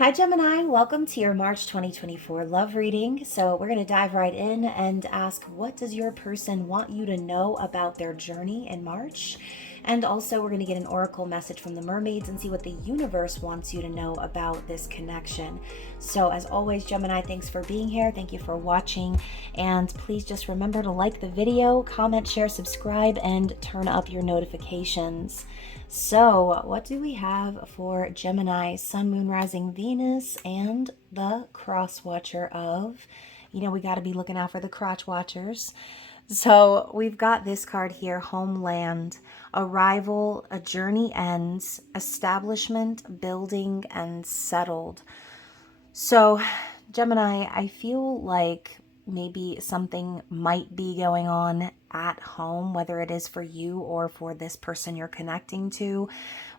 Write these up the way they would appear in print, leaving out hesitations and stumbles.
Hi Gemini, welcome to your March 2024 love reading. So we're going to dive right in and ask, what does your person want you to know about their journey in March? And also we're going to get an oracle message from the mermaids and see what the universe wants you to know about this connection. So as always, Gemini, thanks for being here. Thank you for watching. And please just remember to like the video, comment, share, subscribe, and turn up your notifications. So what do we have for Gemini, Sun, Moon, Rising, Venus, and the cross watcher of, we got to be looking out for the crotch watchers. So we've got this card here, homeland, arrival, a journey ends, establishment, building, and settled. So Gemini, I feel like maybe something might be going on at home, whether it is for you or for this person you're connecting to.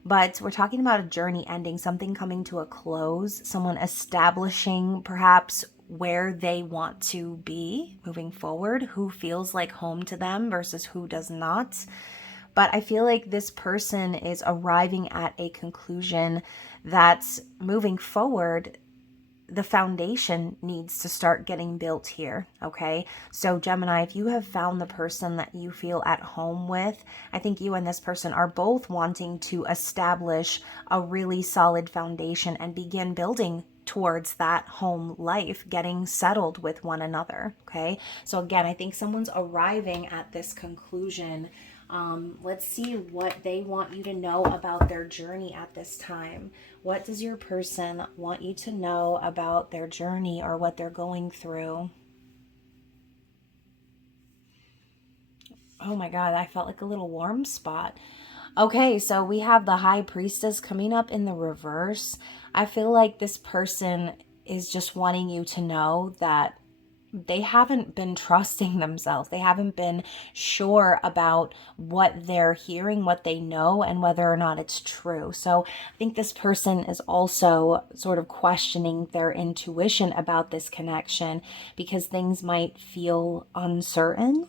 But we're talking about a journey ending, something coming to a close, someone establishing perhaps where they want to be moving forward, who feels like home to them versus who does not. But I feel like this person is arriving at a conclusion that's moving forward. The foundation needs to start getting built here, okay? So Gemini, if you have found the person that you feel at home with, I think you and this person are both wanting to establish a really solid foundation and begin building towards that home life, getting settled with one another, okay? So again, I think someone's arriving at this conclusion. Let's see what they want you to know about their journey at this time. What does your person want you to know about their journey or what they're going through? Oh my God, I felt like a little warm spot. Okay, so we have the High Priestess coming up in the reverse. I feel like this person is just wanting you to know that they haven't been trusting themselves. They haven't been sure about what they're hearing, what they know, and whether or not it's true. So I think this person is also sort of questioning their intuition about this connection because things might feel uncertain.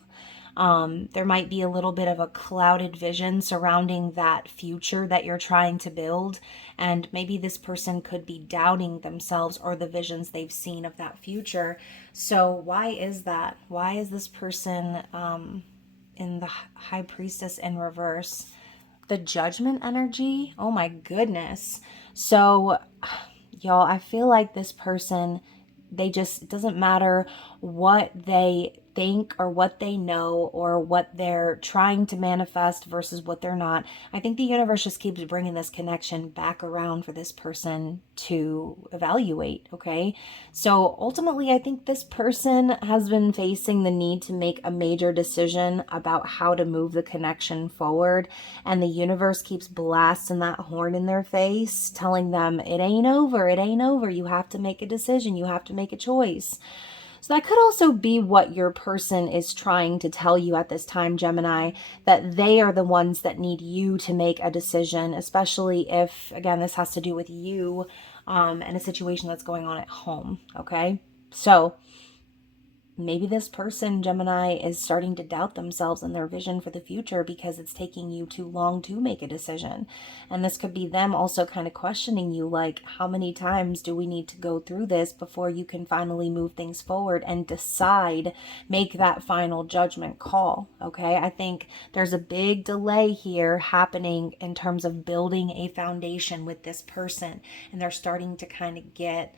There might be a little bit of a clouded vision surrounding that future that you're trying to build. And maybe this person could be doubting themselves or the visions they've seen of that future. So why is that? Why is this person in the High Priestess in reverse? The Judgment energy? Oh my goodness. So y'all, I feel like this person, it doesn't matter what they think or what they know or what they're trying to manifest versus what they're not. I think the universe just keeps bringing this connection back around for this person to evaluate, okay? So ultimately, I think this person has been facing the need to make a major decision about how to move the connection forward, and the universe keeps blasting that horn in their face, telling them it ain't over, you have to make a decision, you have to make a choice. So that could also be what your person is trying to tell you at this time, Gemini, that they are the ones that need you to make a decision, especially if, again, this has to do with you and a situation that's going on at home, okay? So maybe this person, Gemini, is starting to doubt themselves and their vision for the future because it's taking you too long to make a decision. And this could be them also kind of questioning you, like, how many times do we need to go through this before you can finally move things forward and decide, make that final judgment call, okay? I think there's a big delay here happening in terms of building a foundation with this person, and they're starting to kind of get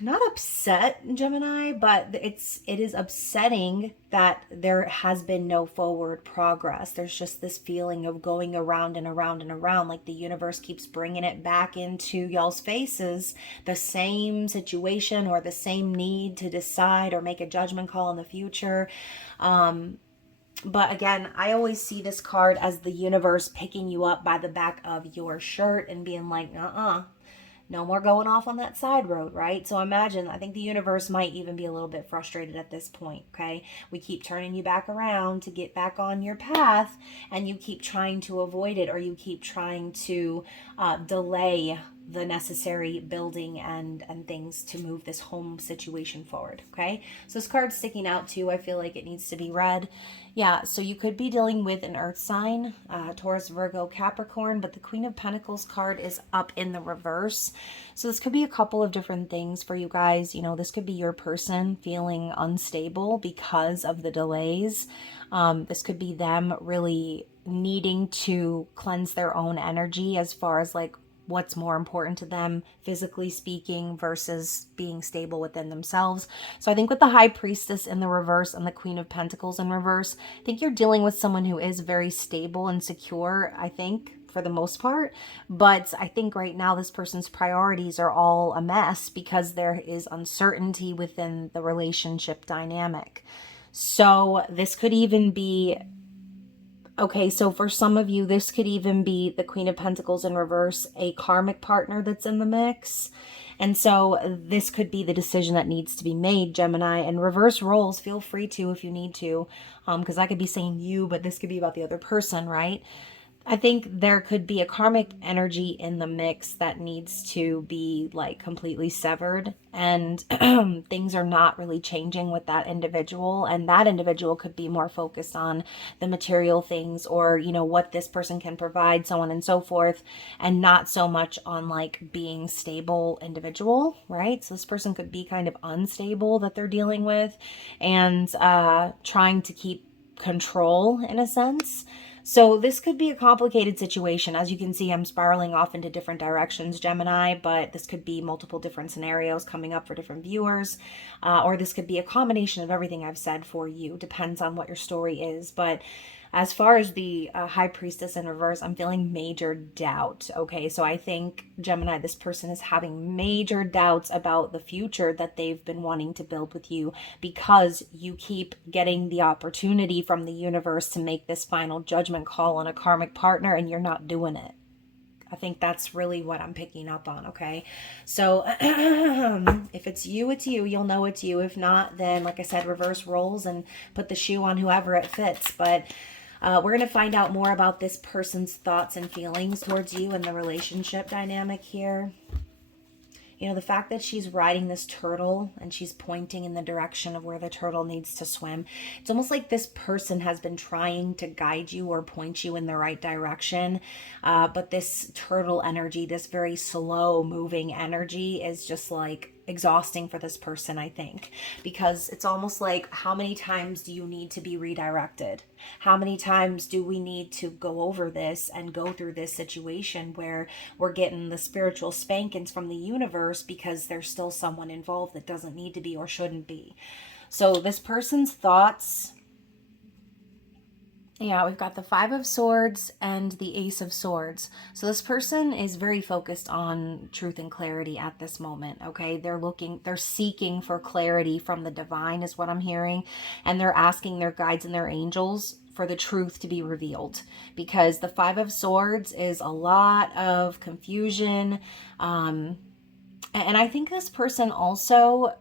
not upset, Gemini, but it is upsetting that there has been no forward progress. There's just this feeling of going around and around and around, like the universe keeps bringing it back into y'all's faces, the same situation or the same need to decide or make a judgment call in the future. But again, I always see this card as the universe picking you up by the back of your shirt and being like, no more going off on that side road, right? So imagine, I think the universe might even be a little bit frustrated at this point, okay? We keep turning you back around to get back on your path, and you keep trying to avoid it, or you keep trying to delay the necessary building and things to move this home situation forward. Okay, so this card's sticking out too. I feel like it needs to be read. Yeah, so you could be dealing with an earth sign, Taurus, Virgo, Capricorn, but the Queen of Pentacles card is up in the reverse. So this could be a couple of different things for you guys. You know, this could be your person feeling unstable because of the delays. This could be them really needing to cleanse their own energy as far as like what's more important to them, physically speaking, versus being stable within themselves. So I think with the High Priestess in the reverse and the Queen of Pentacles in reverse, I think you're dealing with someone who is very stable and secure, I think, for the most part. But I think right now this person's priorities are all a mess because there is uncertainty within the relationship dynamic. So this could even be, okay, so for some of you, this could even be the Queen of Pentacles in reverse, a karmic partner that's in the mix. And so this could be the decision that needs to be made, Gemini. And reverse roles, feel free to if you need to, because I could be saying you, but this could be about the other person, right? I think there could be a karmic energy in the mix that needs to be like completely severed, and things are not really changing with that individual, and that individual could be more focused on the material things or, you know, what this person can provide, so on and so forth, and not so much on like being stable individual, right? So this person could be kind of unstable that they're dealing with and trying to keep control in a sense. So this could be a complicated situation. As you can see, I'm spiraling off into different directions, Gemini, but this could be multiple different scenarios coming up for different viewers, or this could be a combination of everything I've said for you. Depends on what your story is. But as far as the High Priestess in reverse, I'm feeling major doubt. Okay, so I think, Gemini, this person is having major doubts about the future that they've been wanting to build with you because you keep getting the opportunity from the universe to make this final judgment call on a karmic partner and you're not doing it. I think that's really what I'm picking up on, okay? So if it's you, it's you. You'll know it's you. If not, then, like I said, reverse roles and put the shoe on whoever it fits. But we're going to find out more about this person's thoughts and feelings towards you and the relationship dynamic here. You know, the fact that she's riding this turtle and she's pointing in the direction of where the turtle needs to swim. It's almost like this person has been trying to guide you or point you in the right direction. But this turtle energy, this very slow moving energy is just like exhausting for this person, I think, because it's almost like, how many times do you need to be redirected? How many times do we need to go over this and go through this situation where we're getting the spiritual spankings from the universe because there's still someone involved that doesn't need to be or shouldn't be? So this person's thoughts, yeah, we've got the Five of Swords and the Ace of Swords. So this person is very focused on truth and clarity at this moment, okay? They're seeking for clarity from the divine is what I'm hearing. And they're asking their guides and their angels for the truth to be revealed, because the Five of Swords is a lot of confusion. And I think this person also,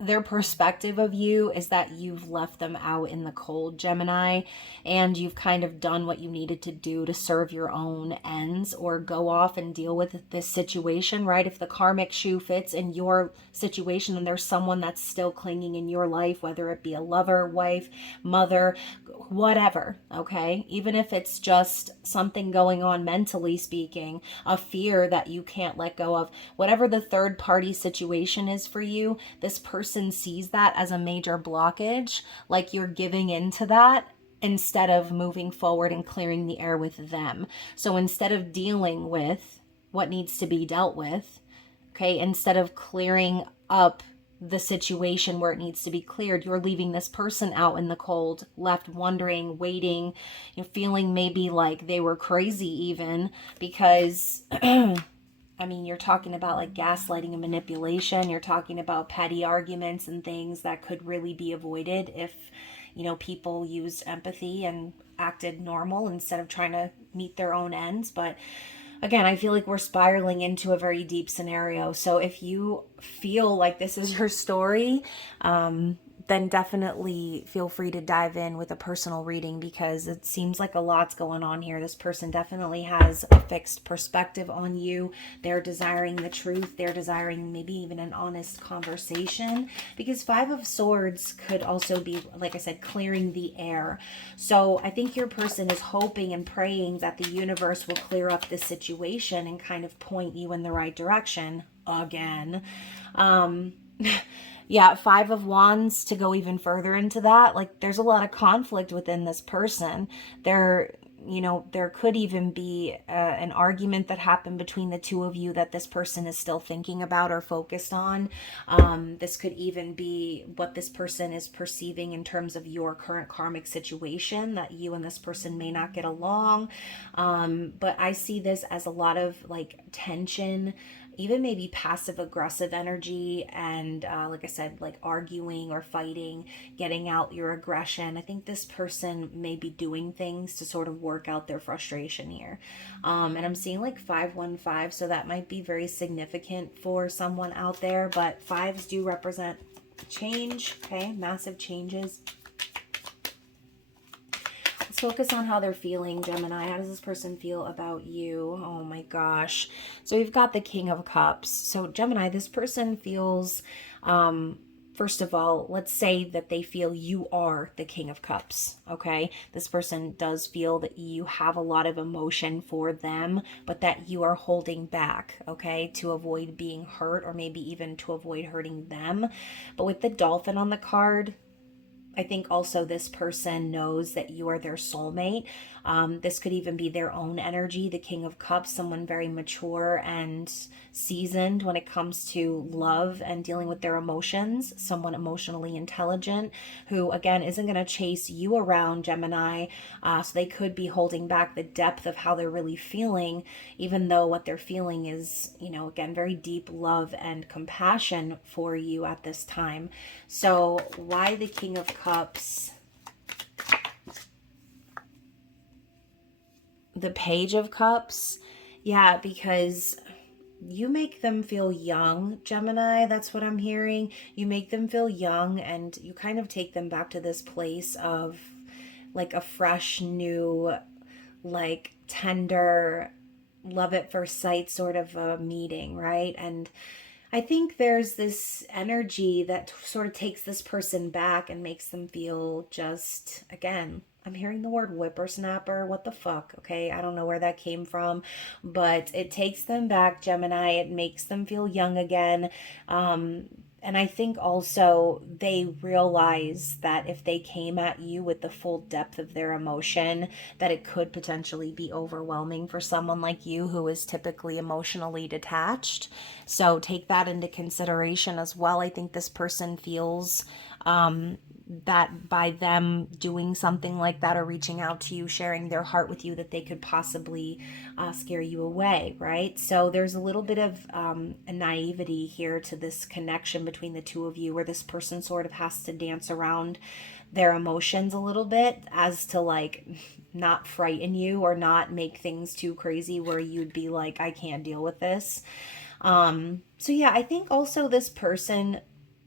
their perspective of you is that you've left them out in the cold, Gemini, and you've kind of done what you needed to do to serve your own ends or go off and deal with this situation, right? If the karmic shoe fits in your situation and there's someone that's still clinging in your life, whether it be a lover, wife, mother, whatever, okay? Even if it's just something going on mentally speaking, a fear that you can't let go of, whatever the third party situation is for you, this person sees that as a major blockage, like you're giving into that instead of moving forward and clearing the air with them. So instead of dealing with what needs to be dealt with, okay, instead of clearing up the situation where it needs to be cleared, you're leaving this person out in the cold, left wondering, waiting, you know, feeling maybe like they were crazy even, because I mean, you're talking about like gaslighting and manipulation. You're talking about petty arguments and things that could really be avoided if, you know, people used empathy and acted normal instead of trying to meet their own ends. But again, I feel like we're spiraling into a very deep scenario. So if you feel like this is your story, then definitely feel free to dive in with a personal reading, because it seems like a lot's going on here. This person definitely has a fixed perspective on you. They're desiring the truth. They're desiring maybe even an honest conversation, because Five of Swords could also be, like I said, clearing the air. So I think your person is hoping and praying that the universe will clear up this situation and kind of point you in the right direction again. Yeah, Five of Wands, to go even further into that, like there's a lot of conflict within this person. There, you know, there could even be an argument that happened between the two of you that this person is still thinking about or focused on. This could even be what this person is perceiving in terms of your current karmic situation, that you and this person may not get along. But I see this as a lot of like tension, even maybe passive aggressive energy, and like I said, like arguing or fighting, getting out your aggression. I think this person may be doing things to sort of work out their frustration here. And I'm seeing like 515, so that might be very significant for someone out there. But fives do represent change, okay? Massive changes. Focus on how they're feeling, Gemini. How does this person feel about you? Oh my gosh. So we've got the King of Cups. So Gemini, this person feels, first of all, let's say that they feel you are the King of Cups, okay? This person does feel that you have a lot of emotion for them, but that you are holding back, okay, to avoid being hurt, or maybe even to avoid hurting them. But with the Dolphin on the card, I think also this person knows that you are their soulmate. This could even be their own energy, the King of Cups, someone very mature and seasoned when it comes to love and dealing with their emotions, someone emotionally intelligent who, again, isn't going to chase you around, Gemini. So they could be holding back the depth of how they're really feeling, even though what they're feeling is, you know, again, very deep love and compassion for you at this time. So why the King of Cups? The Page of Cups. Yeah, because you make them feel young, Gemini. That's what I'm hearing. You make them feel young, and you kind of take them back to this place of like a fresh, new, like tender, love at first sight sort of a meeting, right? And I think there's this energy that sort of takes this person back and makes them feel just, again, I'm hearing the word whippersnapper. What the fuck? Okay, I don't know where that came from, but it takes them back, Gemini. It makes them feel young again. And I think also they realize that if they came at you with the full depth of their emotion, that it could potentially be overwhelming for someone like you who is typically emotionally detached. So take that into consideration as well. I think this person feels that by them doing something like that or reaching out to you, sharing their heart with you, that they could possibly scare you away, right? So there's a little bit of a naivety here to this connection between the two of you, where this person sort of has to dance around their emotions a little bit as to like not frighten you or not make things too crazy where you'd be like, I can't deal with this. So yeah, I think also this person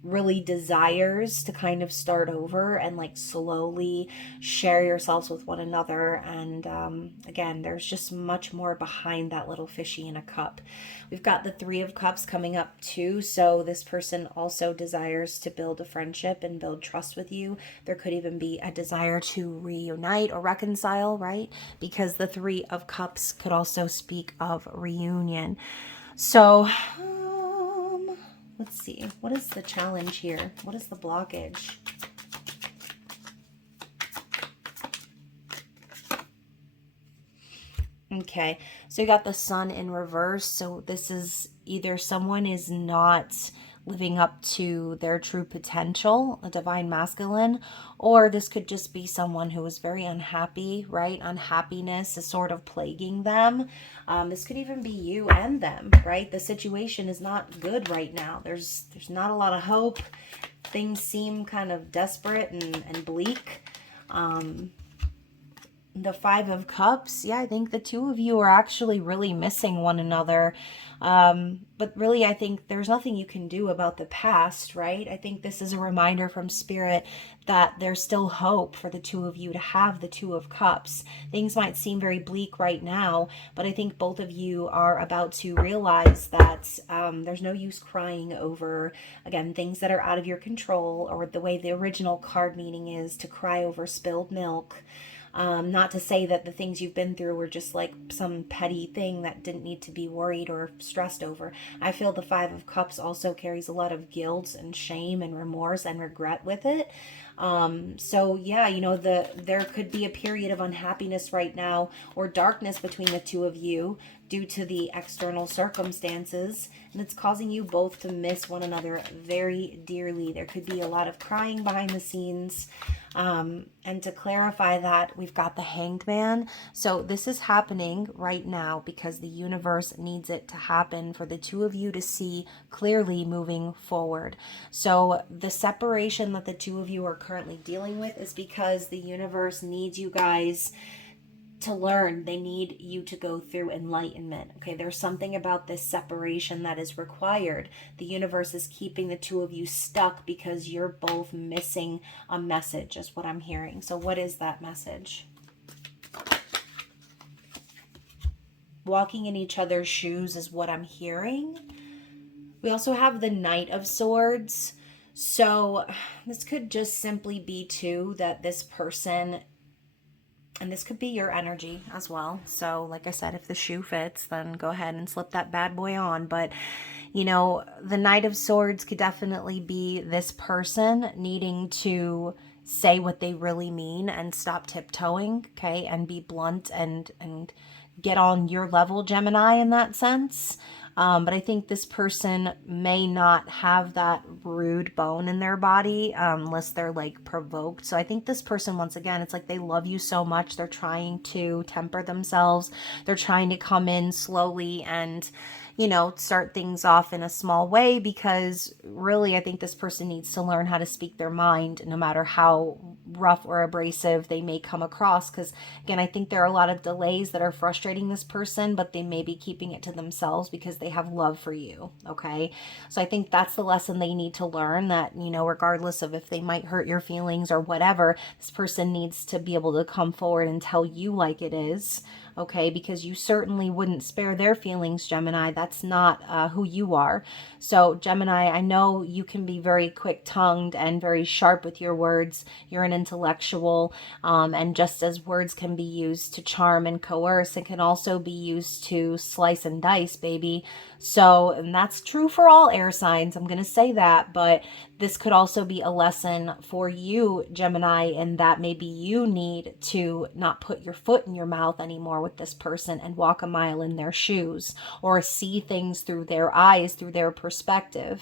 really desires to kind of start over and like slowly share yourselves with one another. And again, there's just much more behind that little fishy in a cup. We've got the Three of Cups coming up too. So this person also desires to build a friendship and build trust with you. There could even be a desire to reunite or reconcile, right? Because the Three of Cups could also speak of reunion. So let's see. What is the challenge here? What is the blockage? Okay, so you got the Sun in reverse. So this is either someone is not living up to their true potential, a divine masculine, or this could just be someone who is very unhappy, right? Unhappiness is sort of plaguing them. This could even be you and them, right? The situation is not good right now. There's not a lot of hope. Things seem kind of desperate and bleak. the Five of Cups, yeah, I think the two of you are actually really missing one another. But really, I think there's nothing you can do about the past, right? I think this is a reminder from Spirit that there's still hope for the two of you to have the Two of Cups. Things might seem very bleak right now, but I think both of you are about to realize that there's no use crying over, again, things that are out of your control, or the way the original card meaning is to cry over spilled milk. Not to say that the things you've been through were just like some petty thing that didn't need to be worried or stressed over. I feel the Five of Cups also carries a lot of guilt and shame and remorse and regret with it. So yeah, you know, there could be a period of unhappiness right now, or darkness between the two of you due to the external circumstances, and it's causing you both to miss one another very dearly. There could be a lot of crying behind the scenes. And to clarify that, we've got the Hanged Man. So this is happening right now because the universe needs it to happen for the two of you to see clearly moving forward. So the separation that the two of you are currently dealing with is because the universe needs you guys to learn. They need you to go through enlightenment. Okay, there's something about this separation that is required. The universe is keeping the two of you stuck because you're both missing a message, is what I'm hearing. So what is that message? Walking in each other's shoes is what I'm hearing. We also have the Knight of Swords. So this could just simply be too that this person, and this could be your energy as well. So like I said, if the shoe fits, then go ahead and slip that bad boy on. But, you know, the Knight of Swords could definitely be this person needing to say what they really mean and stop tiptoeing, okay, and be blunt and get on your level, Gemini, in that sense. But I think this person may not have that rude bone in their body unless they're like provoked. So I think this person, once again, it's like they love you so much. They're trying to temper themselves. They're trying to come in slowly and, you know, start things off in a small way, because really I think this person needs to learn how to speak their mind no matter how rough or abrasive they may come across. Because again, I think there are a lot of delays that are frustrating this person, but they may be keeping it to themselves because they have love for you. Okay, so I think that's the lesson they need to learn, that, you know, regardless of if they might hurt your feelings or whatever, this person needs to be able to come forward and tell you like it is. Okay, because you certainly wouldn't spare their feelings, Gemini. That's not who you are. So Gemini, I know you can be very quick-tongued and very sharp with your words. You're an intellectual, and just as words can be used to charm and coerce, it can also be used to slice and dice, baby. So, and that's true for all air signs, I'm going to say that, but this could also be a lesson for you, Gemini, in that maybe you need to not put your foot in your mouth anymore with this person and walk a mile in their shoes, or see things through their eyes, through their perspective.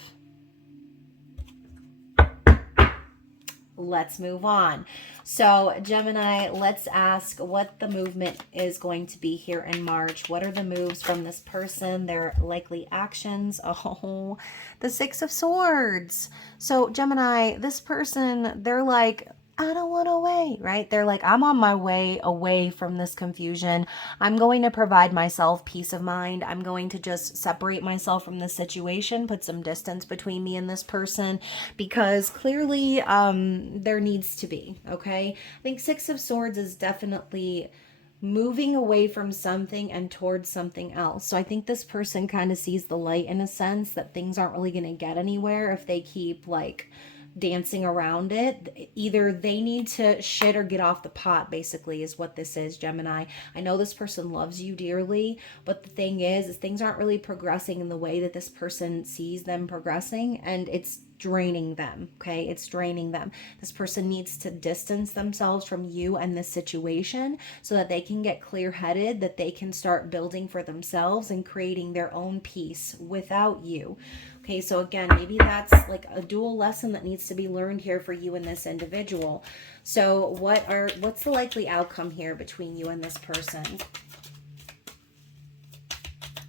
Let's move on. So Gemini, let's ask what the movement is going to be here in March. What are the moves from this person, their likely actions? Oh, the Six of Swords. So Gemini, this person, they're like, I don't want to wait, right? They're like, I'm on my way away from this confusion. I'm going to provide myself peace of mind. I'm going to just separate myself from this situation, put some distance between me and this person, because clearly there needs to be, okay? I think Six of Swords is definitely moving away from something and towards something else. So I think this person kind of sees the light, in a sense that things aren't really going to get anywhere if they keep like dancing around it. Either they need to shit or get off the pot, basically, is what this is, Gemini. I know this person loves you dearly, but the thing is things aren't really progressing in the way that this person sees them progressing, and it's draining them, okay? It's draining them. This person needs to distance themselves from you and this situation so that they can get clear-headed, that they can start building for themselves and creating their own peace without you. Okay, so again, maybe that's like a dual lesson that needs to be learned here for you and this individual. So what's the likely outcome here between you and this person?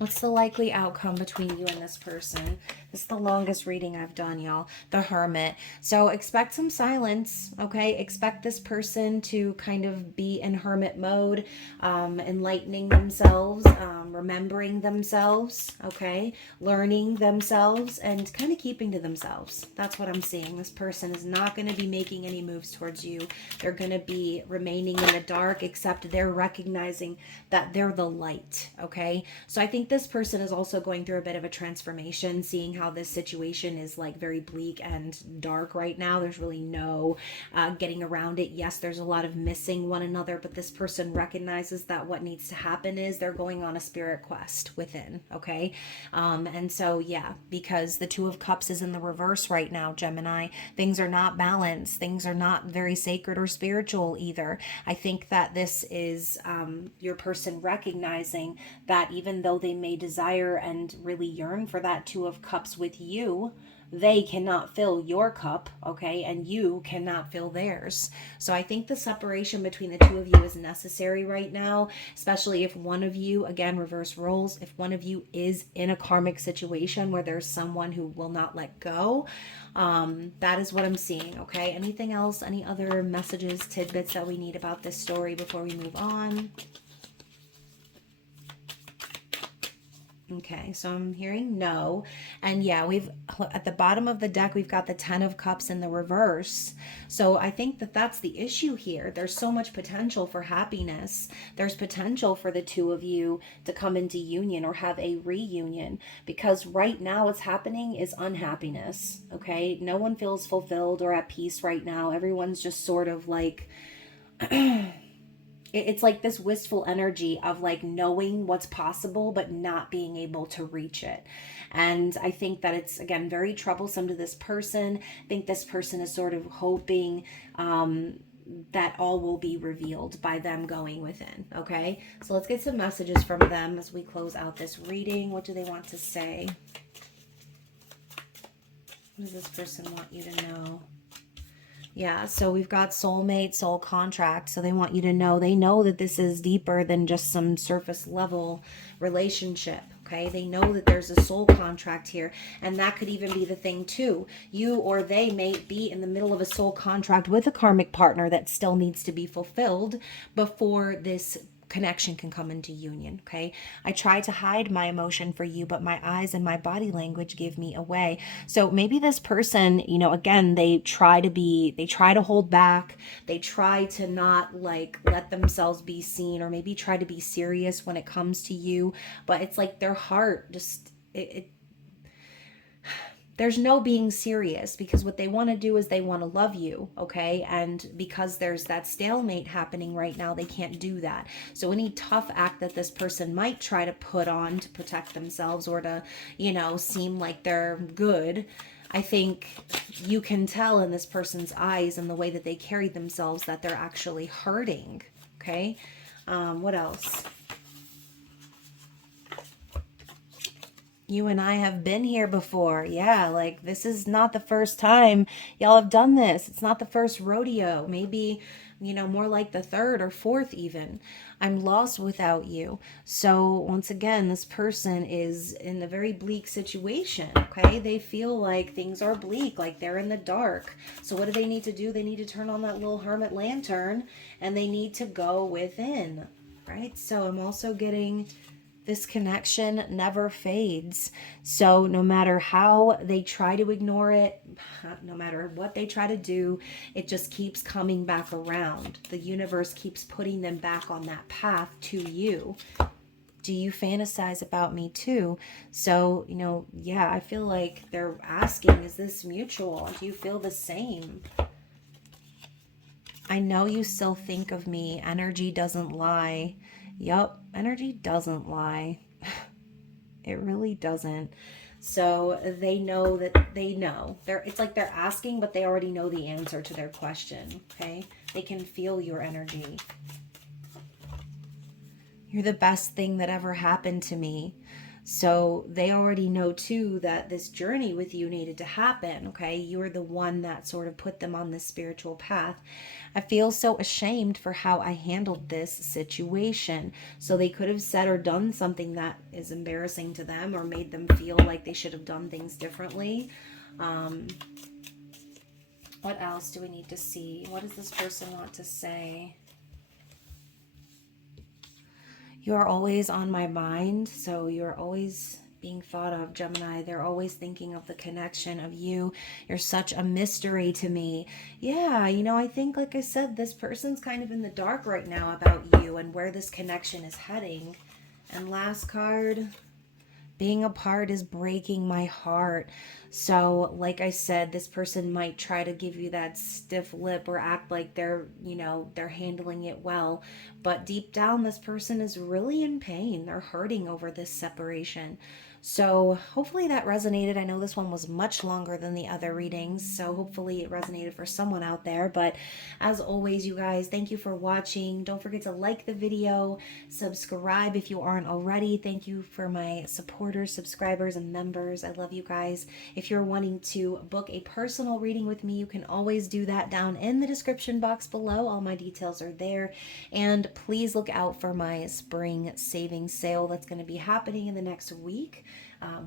What's the likely outcome between you and this person? This is the longest reading I've done, y'all. The Hermit. So expect some silence, okay? Expect this person to kind of be in hermit mode, enlightening themselves, remembering themselves, okay? Learning themselves and kind of keeping to themselves. That's what I'm seeing. This person is not going to be making any moves towards you. They're going to be remaining in the dark, except they're recognizing that they're the light, okay? So I think this person is also going through a bit of a transformation, seeing how this situation is like very bleak and dark right now. There's really no getting around it. Yes, there's a lot of missing one another, but this person recognizes that what needs to happen is they're going on a spirit quest within, okay? And so, yeah, because the Two of Cups is in the reverse right now, Gemini, things are not balanced. Things are not very sacred or spiritual either. I think that this is your person recognizing that even though they may desire and really yearn for that Two of Cups with you, they cannot fill your cup, okay, and you cannot fill theirs. So I think the separation between the two of you is necessary right now, especially if one of you, again, reverse roles, if one of you is in a karmic situation where there's someone who will not let go. That is what I'm seeing, okay? Anything else, any other messages, tidbits that we need about this story before we move on? Okay, so I'm hearing no. And yeah, we've at the bottom of the deck, we've got the Ten of Cups in the reverse. So I think that that's the issue here. There's so much potential for happiness. There's potential for the two of you to come into union or have a reunion, because right now what's happening is unhappiness, okay? No one feels fulfilled or at peace right now. Everyone's just sort of like it's like this wistful energy of like knowing what's possible but not being able to reach it. And I think that it's, again, very troublesome to this person. I think this person is sort of hoping that all will be revealed by them going within. Okay, so let's get some messages from them as we close out this reading. What do they want to say? What does this person want you to know? Yeah, so we've got soulmate, soul contract. So they want you to know, they know that this is deeper than just some surface level relationship. Okay, they know that there's a soul contract here, and that could even be the thing too. You or they may be in the middle of a soul contract with a karmic partner that still needs to be fulfilled before this connection can come into union. Okay, I try to hide my emotion for you, but my eyes and my body language give me away. So maybe this person, you know, again, they try to hold back, they try to not like let themselves be seen, or maybe try to be serious when it comes to you, but it's like their heart just there's no being serious, because what they want to do is they want to love you, okay? And because there's that stalemate happening right now, they can't do that. So any tough act that this person might try to put on to protect themselves or to, you know, seem like they're good, I think you can tell in this person's eyes and the way that they carry themselves that they're actually hurting, okay? What else? You and I have been here before. Yeah, like this is not the first time y'all have done this. It's not the first rodeo. Maybe, you know, more like the third or fourth even. I'm lost without you. So once again, this person is in a very bleak situation, okay? They feel like things are bleak, like they're in the dark. So what do they need to do? They need to turn on that little hermit lantern and they need to go within, right? So I'm also getting this connection never fades. So no matter how they try to ignore it, no matter what they try to do, it just keeps coming back around. The universe keeps putting them back on that path to you. Do you fantasize about me too? So, you know, yeah, I feel like they're asking, is this mutual? Do you feel the same? I know you still think of me. Energy doesn't lie. Yup, energy doesn't lie. It really doesn't. So they know that they know. It's like they're asking, but they already know the answer to their question, okay? They can feel your energy. You're the best thing that ever happened to me. So they already know too that this journey with you needed to happen, okay? You were the one that sort of put them on this spiritual path. I feel so ashamed for how I handled this situation. So they could have said or done something that is embarrassing to them or made them feel like they should have done things differently. What else do we need to see? What does this person want to say? You are always on my mind, so you're always being thought of, Gemini. They're always thinking of the connection of you. You're such a mystery to me. Yeah, you know, I think, like I said, this person's kind of in the dark right now about you and where this connection is heading. And last card, being apart is breaking my heart. So, like I said, this person might try to give you that stiff lip or act like they're, you know, they're handling it well. But deep down, this person is really in pain. They're hurting over this separation. So hopefully that resonated. I know this one was much longer than the other readings, so hopefully it resonated for someone out there. But as always, you guys, thank you for watching. Don't forget to like the video, subscribe if you aren't already. Thank you for my supporters, subscribers, and members. I love you guys. If you're wanting to book a personal reading with me, you can always do that down in the description box below. All my details are there. And please look out for my spring savings sale that's going to be happening in the next week.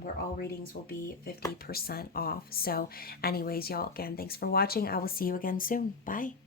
Where all readings will be 50% off. So anyways, y'all, again, thanks for watching. I will see you again soon. Bye.